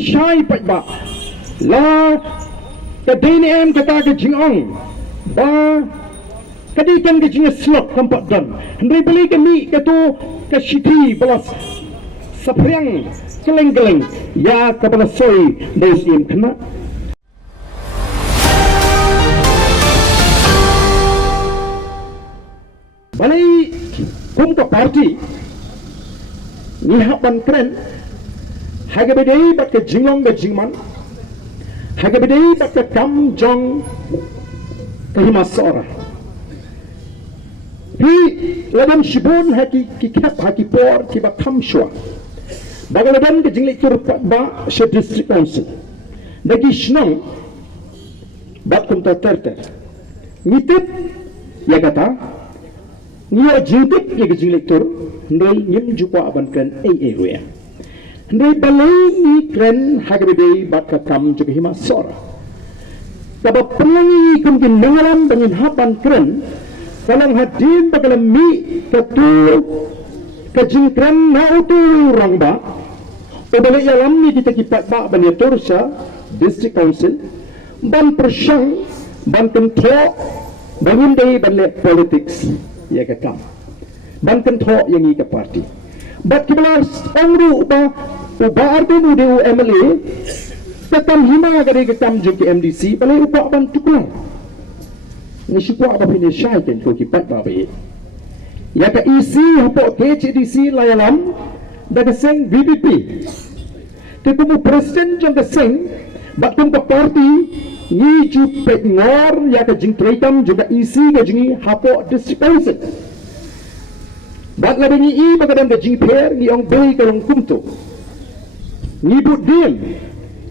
syai pat ba la ka DNM kata ke jingong ba kadikan ke jing slot tempat dan hendai beli kami katu ke shiti balas sapriang keleng-keleng ya kepala soi bos im kena balai kum ke parti ni haban keren haga bedai bat ke jingong ke jingman haga bedai bat ke kam jong ke himasora hi ladam shibun haki ki kap haki por ki ba kam shwa bagaladam ke jingli tur ba she district council dagi shnong bat kum ta terter nitip ya kata ngia jingtip ya ke jingli tur ndai nyim jukwa aban kan area ndai balai ni kren hagabei bat ka kam juga hima sora kaba pelangi kumkin nangalam bangin haban kren kalang hadin bakalam mi katu kajing kren na utu rang ba Ubalai alam ni kita kipat ba bani tursa district council ban persyang ban kentok bangin dai ban politics ya ke kam ban kentok yang i ke parti bat kibalas ongru ba ardu de MLA tetam hima gade ke kam ju ke MDC balai upak ban tukul ni syukwa ba pini syai ken ko kipat ba ba ya ke EC hapo KCDC layalam daga seng VPP tetapi presiden jang ke seng batum ke parti ni ju pengor ya ke jing treitam juga isi ke jingi hapo district council bat la ni i bagadam ke jing per ni ong bei ke long kumto ni budil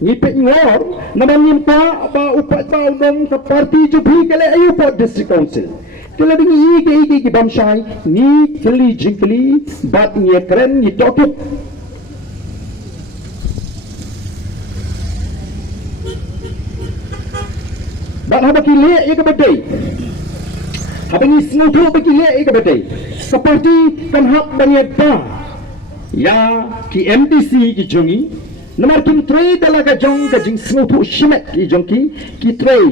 ni pengor naman nimpa ba upat ba undang ke parti ju bi kale ayu po district council kala dingi ki bamshai ni kali jingkali bat ni keren ni tokit bat haba kile ya ke bedai haba ni snutu ba kile ya ke bedai seperti kan hab banyak da ya ki MDC ki jongi nomor kim trei dalaga jong ka jing snutu shimet ki jongki ki trei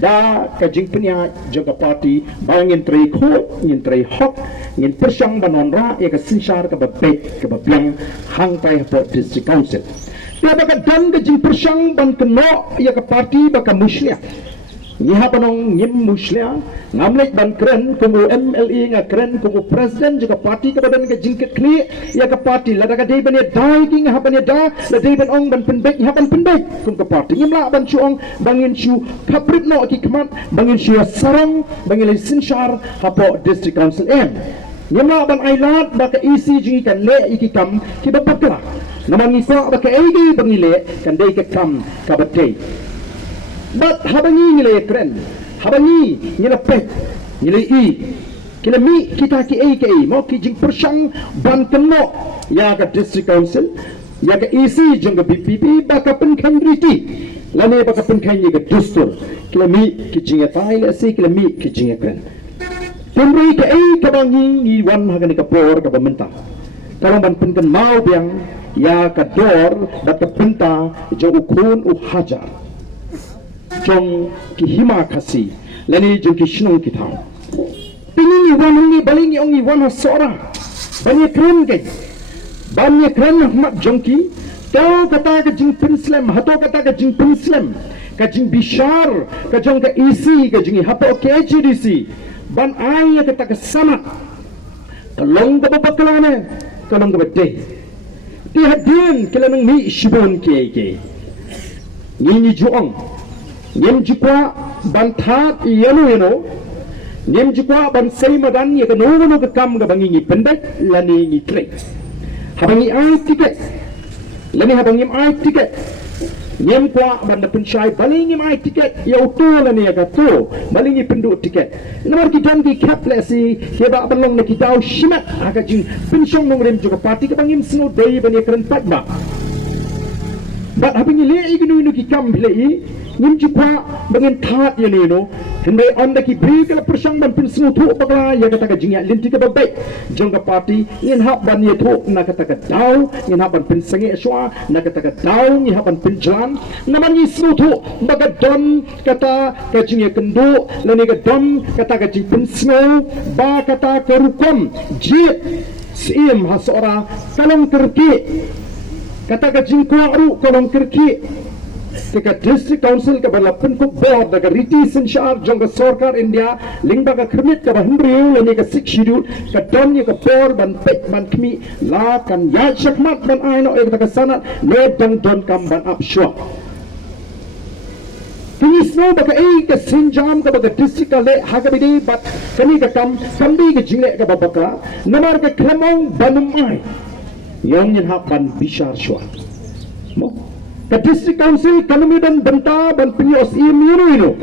da kajing punya jaga parti bangin teri ko ngin teri hok ngin persyang banonra ya ke sinsar ke bebek ke bebiang hang tai po district council dia baka dan kajing persyang ban keno ya ke parti baka muslia nyiha panong nyim muslia ngamlek ban keren kumu MLA nga keren kumu presiden juga parti ke badan kajing ke kli ya ke parti lada ka dei ban ya dai king ha ban ya da la dei ban ong ban pendek ha ban pendek kum ke parti ngimla ban chuong bangin shu kaprit no ki kmat bangin shu sarang bangin sinshar hapo district council m ngimla ban ailat baka isi jingi kan le iki kam ki bapakla naman ngisa baka egi bangile kan dei ke kam ka batei bat habangi nilai keren habangi nilai pet nilai i kila mi kita ki ai mau ki jing persyang ban keno ya ke district council ya ke isi jeng ke BPP baka penkan riti lane baka penkan ye ke dustur kila mi ki jing tai la si kila mi ki jing keren temri ke ai ke bangi ni wan hagan ke por ke pemerintah kalau ban penkan mau biang ya ke dor baka penta jo ukun hajar jong ki hima kasi lani jong ki shnong ki thang pini wan ni balingi ongi wan sora banyak keren mat jong ki tau kata ke jing pinslam hato kata ke jing pinslam ke jing bishar ke jong ke isi ke jing hapo KCDC ban ai kata ke sama kalong ke babaklane kalong ke bede ti hadin kelanang mi shibon ke ni juang Nyem jukwa ban that yano nyem jukwa ban sei madan ye kano no ke kam ga bangi ni pendek lani ni trek habangi ai tiket lani habangi ai tiket nyem kwa ban da pensyai balingi ai tiket ya utu lani ya kato balingi penduk tiket nomor kita di cap lesi ke ba balong na kita shimat aga jing pensyong nong rem juga parti ke bangim sino dei ban ye keren pat ba bat habangi le ignu ki kam le nyim jukwa bangin that ye no Henry anda ki beri kala persang ban pin semua tu bakla ya kata ka jingya linti ka babai jong ka party ngin hap ban ye tu na kata ka dau ngin hap ban pin sange aswa na kata ka dau ngin hap ban pin jalan naman ni semua tu baga don kata ka jingya kendo lani ka don kata ka jing pin snow ba kata ka rukom ji sim hasora kalong kerki kata ka jing ko ru kalong kerki Teka district council ka balapan ko board daga riti sensyar jong ka sarkar India lingba ka kermit ka bahimriu lani ka sik schedule ka don ka board ban pek ban kmi la kan ya shakmat ban aino ek daga sanat le dang don kam ban up shwa kini snow baka ka sinjam ka baga district ka le hagabidi bat kani ka kam kambi ka jingle ka babaka namar ka klamong banumai yang yin hap ban bishar shwa mo ka district council kanumi dan benta ban pios imiru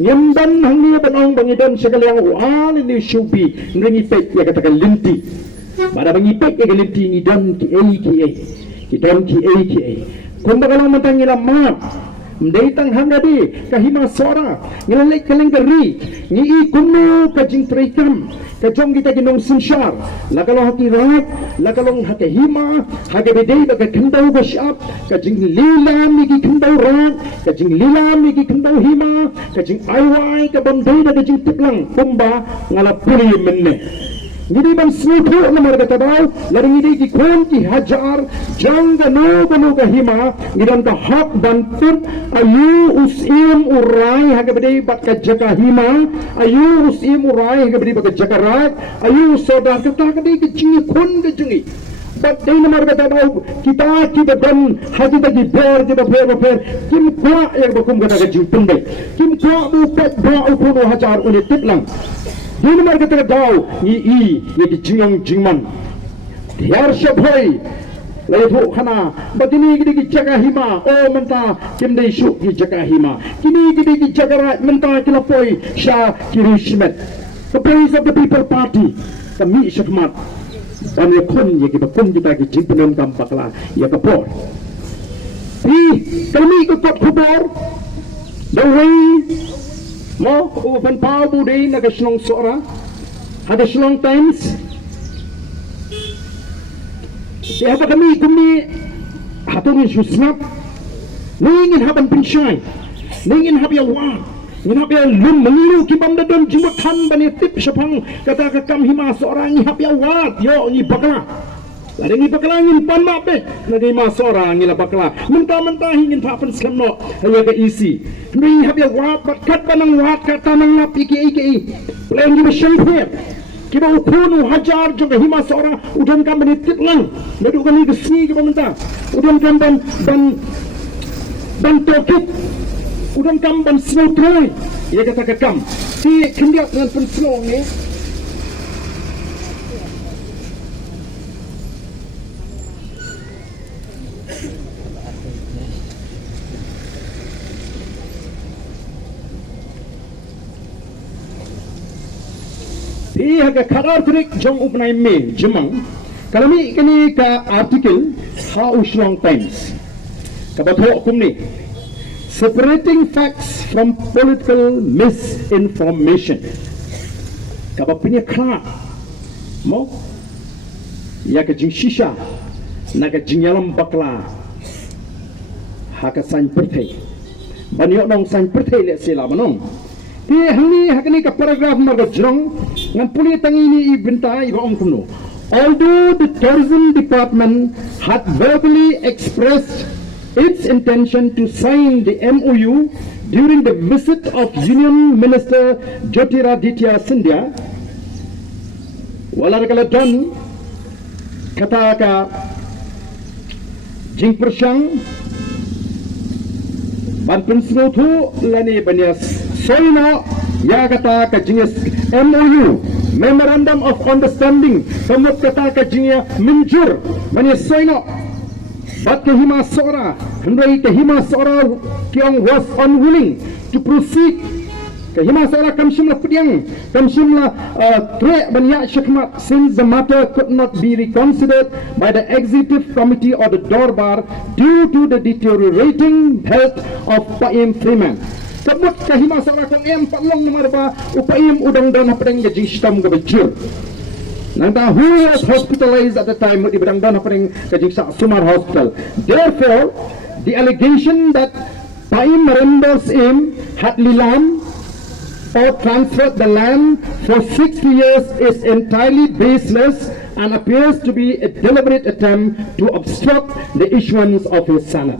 ngem dan hangi ban ong bangidan sekalang wal ni shubi ngi pek ya kata linti pada bangi pek ya linti ni dan ki dan ki kumba kalang matang ila ma mdai tang hangadi kahima sora ngelek kelengkeri ni i kunu ka jing trikam ka jong kita ginong sinshar la kalau hati rat la kalau hati hima hage bedei ba ka kendau ba shap ka jing lilam ni ki kendau rat ka jing lilam ni ki kendau hima ka jing aiwai ka bandai da jing tiplang kumba ngala puri menne Ngidi ban snutu na marga tabaw laring ngidi ki kon ki hajar jang gano ka hima ngidan ka hak ban pun ayu usim urai haga bedei bat ka jaka hima ayu usim urai haga bedei bat ka jaka rat ayu soda ka ta ka dei ki jingi kon ka jingi bat dei na marga tabaw kita dan hagi ta ki ber kita ber kim kwa ya bakum ka jing pundai kim kwa bu pet ba upuno hajar ulit tiplang Dini mereka kata dau ni di jingong jingman. Tiar syabhai lai thu khana batini gidi ki jaga hima o menta kimdei shu ki jaga hima kini gidi ki jaga menta kilapoi sha kirishmet. The praise of the people party kami syakmat dan yakun ya kita kun kita ki jingpenon kam bakla ya kapor. Kami ikut kubur the way mo open power budai na kaslong sora ada slong times ya apa kami hatungin susnap ningin haban pinshay ningin habya wa ngin habya lum mengilu kibam dadon jimakan bani tip syapang kata kakam hima seorang ni habya wa yo ni bakla ada ni bakla ngin panma be na di ma seorang ni la bakla mentah-mentah ingin papan slamno hanya ke isi ni habya wat bakat banang wat kata nang lap iki lain di syamphir kiba ukunu hajar juga hima seorang udan kan benitit lang nadu kan ni gesni kiba mentah udan kan ban tokit udan kan ban snow troy ya kata kakam si kendiak dengan pun snow ni Iya ke karar trik jong upnai me jemang kalami kini ka artikel ha uslong times kabatho kumni separating facts from political misinformation kabapinya kla mo ya ke jing shisha na ke jing yalam bakla ha ka san perthai banyo nong san perthai le sila manong Hangni hakni ka paragraph marga jong ngan puli tangini ibenta iba kuno. Although the tourism department had verbally expressed its intention to sign the MOU during the visit of Union Minister Jyotiraditya Scindia, walar kala don kata ka jing persyang ban pensno thu lani banias soino ya kata ka jinges MOU Memorandum of Understanding samut kata ka jingia minjur banias soino bat ke hima sora hendai ke hima sora kiong was unwilling to proceed ke hima sora kamshimla pediang kamshimla tre banya shakmat since the matter could not be reconsidered by the executive committee or the Dorbar due to the deteriorating health of Paim Freeman Sebut kahima Sora kong patlong nomor ba upayim udang dana pedang gajing stam gabajur. Nanta who was hospitalized at the time di bedang dana pedang gajing Sumar Hospital. Therefore, the allegation that Paim Marendor's aim had lilam or transferred the land for 60 years is entirely baseless and appears to be a deliberate attempt to obstruct the issuance of his sanad.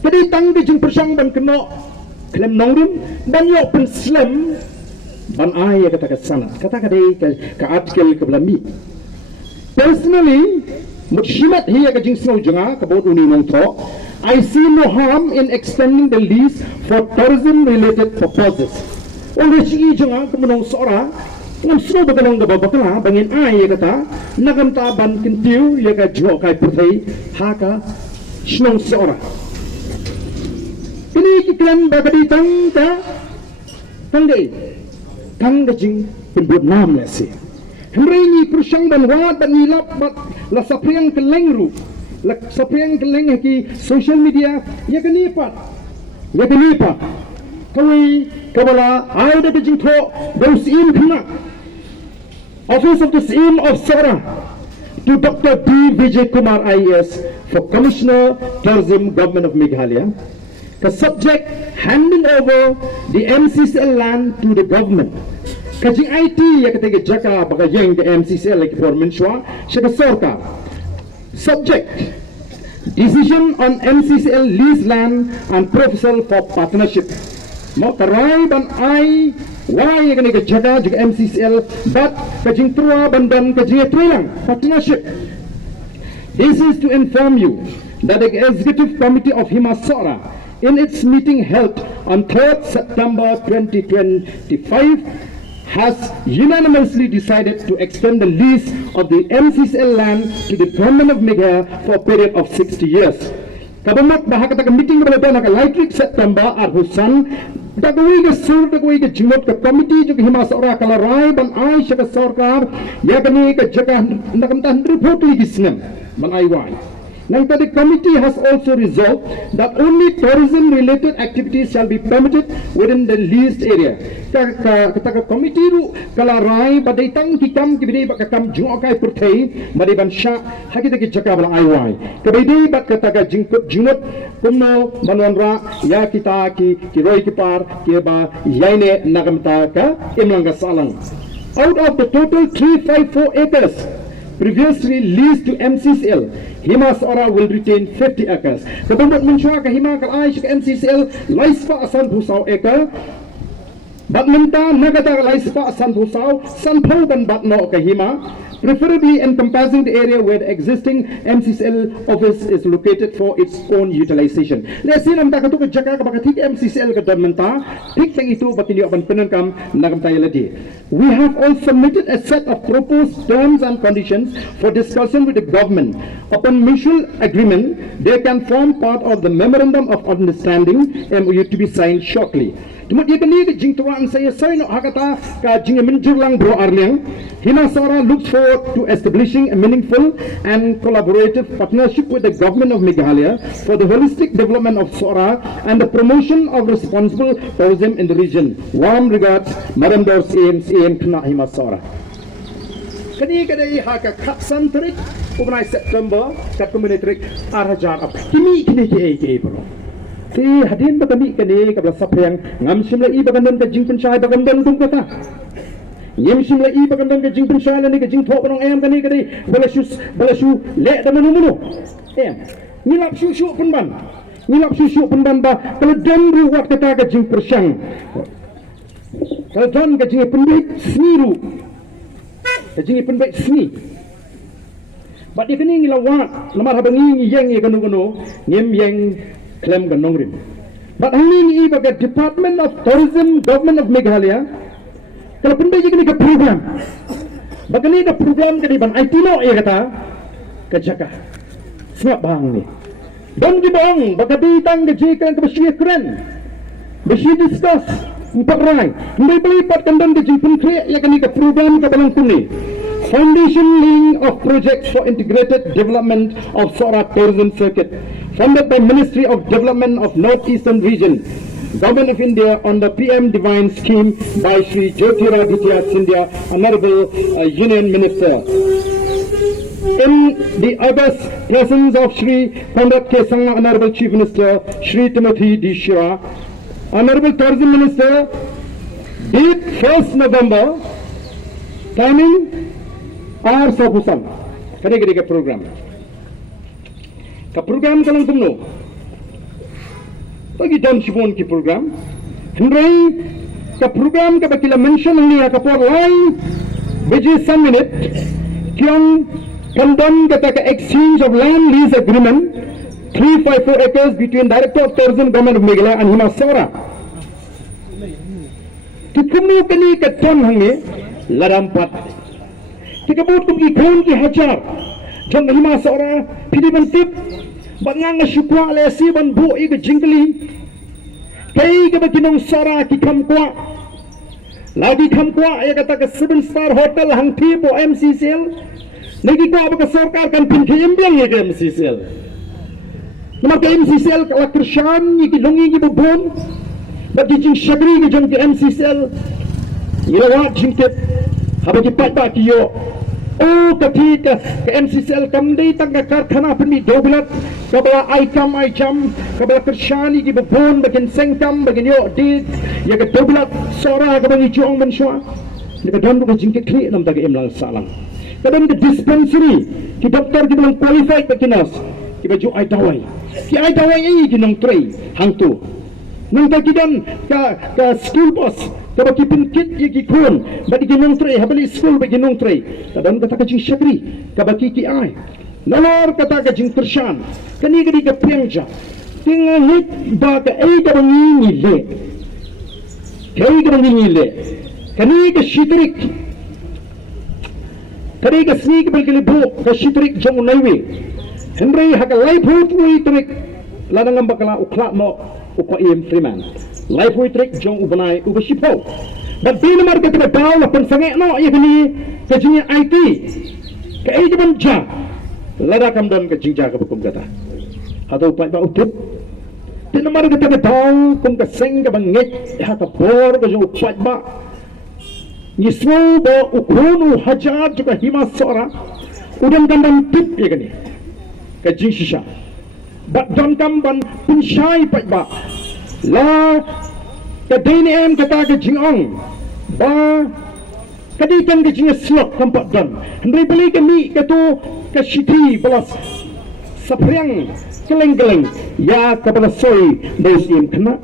Jadi tang di jing persang ban kena klem nongrim ban yo pen slam ban ay kata ka sanad kata ka dei ka article ka blami. Personally, mutshimat hiya ka jing snow junga ka bot uni nong tho, I see no harm in extending the lease for tourism related purposes. Oleh sigi junga kemenong Sora ngam snow bagalong da babakala bangin ay kata nakam ta ban kintiu ya ka jo kai puthai ha ka snow Sora. Ini kiklan bagadi tang gajing penbuat nam ya si. Hemre ni persang ban wat ban nilap bat la sapriang kelengru la sapriang keleng ki social media ya kanipat kawi kabala ay da gajing tho those in khna Office of the Sim of Sora to Dr. D. Vijay Kumar IAS for Commissioner Tourism Government of Meghalaya. The subject handing over the MCCL land to the government. Kajing IT ya kata jaka baka yang the MCCL like for menshwa shaka sorka. Subject decision on MCCL lease land and proposal for partnership. Mau terai ban ai why ya kata jaka juga MCCL but kajing tua bandan kajing tulang partnership. This is to inform you that the Executive Committee of Hima Sora in its meeting held on 3rd September 2025 has unanimously decided to extend the lease of the MCCL land to the government of Meghalaya for a period of 60 years. Kabamat bahag kata meeting kepada dana likely September arhusan dagwi ke sur dagwi ke jimot ke committee juga Hima Sora kalarai ban ai syaka sarkar ya kani ke jaga nakam tan report lagi snem ban ai wai. Now, the committee has also resolved that only tourism-related activities shall be permitted within the leased area. Kata committee ru kalarai badai tang hikam kibidai bak kakam jungokai purthai badai ban sha hakita ki jaka bala aiwai. Kibidai bak kata ka jingkut jingmut kumno banwanra ya kita ki roi ki par ki ba yaine nagamta ka imlanga salang. Out of the total 354 acres previously leased to MCCL, Hima Sora will retain 50 acres. Kebanyakan mencuak ke Hima kalai ke MCCL laispa asan busau acre. Badminta nagata laispa asan busau sanpau ban batno ke Hima, preferably encompassing the area where the existing MCCL office is located for its own utilization. Lesin am tak ke jaka ke bakatik MCCL ke Badminta, tik teng itu batinyo ban penenkam nagam tayo lagi. We have all submitted a set of proposed terms and conditions for discussion with the government. Upon mutual agreement, they can form part of the Memorandum of Understanding MOU to be signed shortly. Cuma dia kini ke jing tuan saya no hakata ka jing menjurlang bro arliang. Hima Sora looks forward to establishing a meaningful and collaborative partnership with the government of Meghalaya for the holistic development of Sora and the promotion of responsible tourism in the region. Warm regards, Madam Dors AM Kena Hima Sora. Kini kadai haka kapsan terik ubnai September kat komunitrik arhajar ap. Kini ke bro. Si hadin bagami kani kabla saprang ngam simla I bagandan ka jing pensai bagandan tung kata yem simla I bagandan ka jing pensai ni ka jing thok panong em kani balashu le da manu em ngilap shu penban ba kalau dan ruwat kata ka jing persang kalau dan ka jing penbaik sniru ka jing penbaik sni ba di kani ngilawat lamar habangi yeng ye kanu ngem yeng claim ka nongrim. But hanging I baga Department of Tourism, Government of Meghalaya, kalau pendayi kini ke program, baga ni ke program kini ban IT no kata ke jaka, semua bang ni. Don di bang baga bitang ke jika ke bersih keren, bersih discuss, empat rai, hindi belipat kandan ke jipun kre ya kini ke program ke balang kuni. Foundation laying of projects for integrated development of Sora Tourism Circuit, funded by Ministry of Development of Northeastern Region. Government of India on the PM Divine Scheme by Shri Jyotiraditya Scindia, Honorable Union Minister. In the august presence of Shri Conrad K. Sangma, Honorable Chief Minister, Shri Timothy D. Shira, Honorable Tourism Minister, date 1st November, timing hours of Usam. Kare program. Ka program kalang tumno. Pagi dan shibon ki program. Henry ka program ka bakila mention niya ka por line which 1 minute kyang condone ka exchange of land lease agreement 354 acres between Director of Tourism Government of Meghalaya and Hima Saura. Tikumno kani ka ton hange larampat. Tikabut kum ki khon ki hajar. Jong Hima Saura pidiban tip bangang syukwa le si ban bu i jingli kai ke bakinong sara ki khamkwa lagi khamkwa ya kata ke 7-star hotel hangthi po MCCL lagi ko apa ke sarkar kan pin ke embiang ye ke MCCL nama ke MCCL kala krishan ye ki longi ki bubon bagi jing shagri ke jong ke MCCL ye wa jing ke haba ki pata ki yo oh ketika ke MCCL kamdei tangga karkhana pun mi doblat kabla aikam kabla kershani ki bubon bagian sengkam bagian yo di ya ke doblat sora ke bagi juang mensua ne don ko jingke kli nam tag emlang salang kadang ke dispensary ki doktor ki belum qualified baginas ki baju ai tawai ki nong trei hangtu nang ta ki don ka school bus kalau kipin kit ye kun bagi ginong tray habali school bagi ginong tray kadang kata ka jing syakri ka bagi ki ai nalor kata ka jing tershan kani gadi ka piangja tinga hit ba ka ai ka bangi ni le kai ka bangi ni le kani ka shitrik kani ka sneak bal ka libo ka shitrik jong naiwe henry haka life hut wi trik ladang bakala ukla no upa im freeman life we trick jong ubanai ubashipo but bin mar ke ta daw la pan sange no ye ni ke jing IT ke ai ban ja lada kam don ke jing ja ka bukum kata hatu pa ba utip bin mar ke ta daw kum ka seng ka bangit ha ka bor ka jong pa ba ni smo bo ukunu hajar juga Hima Saura udam kam tip ye ni ke jing shisha but don kam ban pinshai pa ba la kadini em kata ke jingong ba kadikan ke jing slok kampak dan hendai beli ke mi katu ke shiti balas sapriang keleng-keleng ya kapala soy bos im kena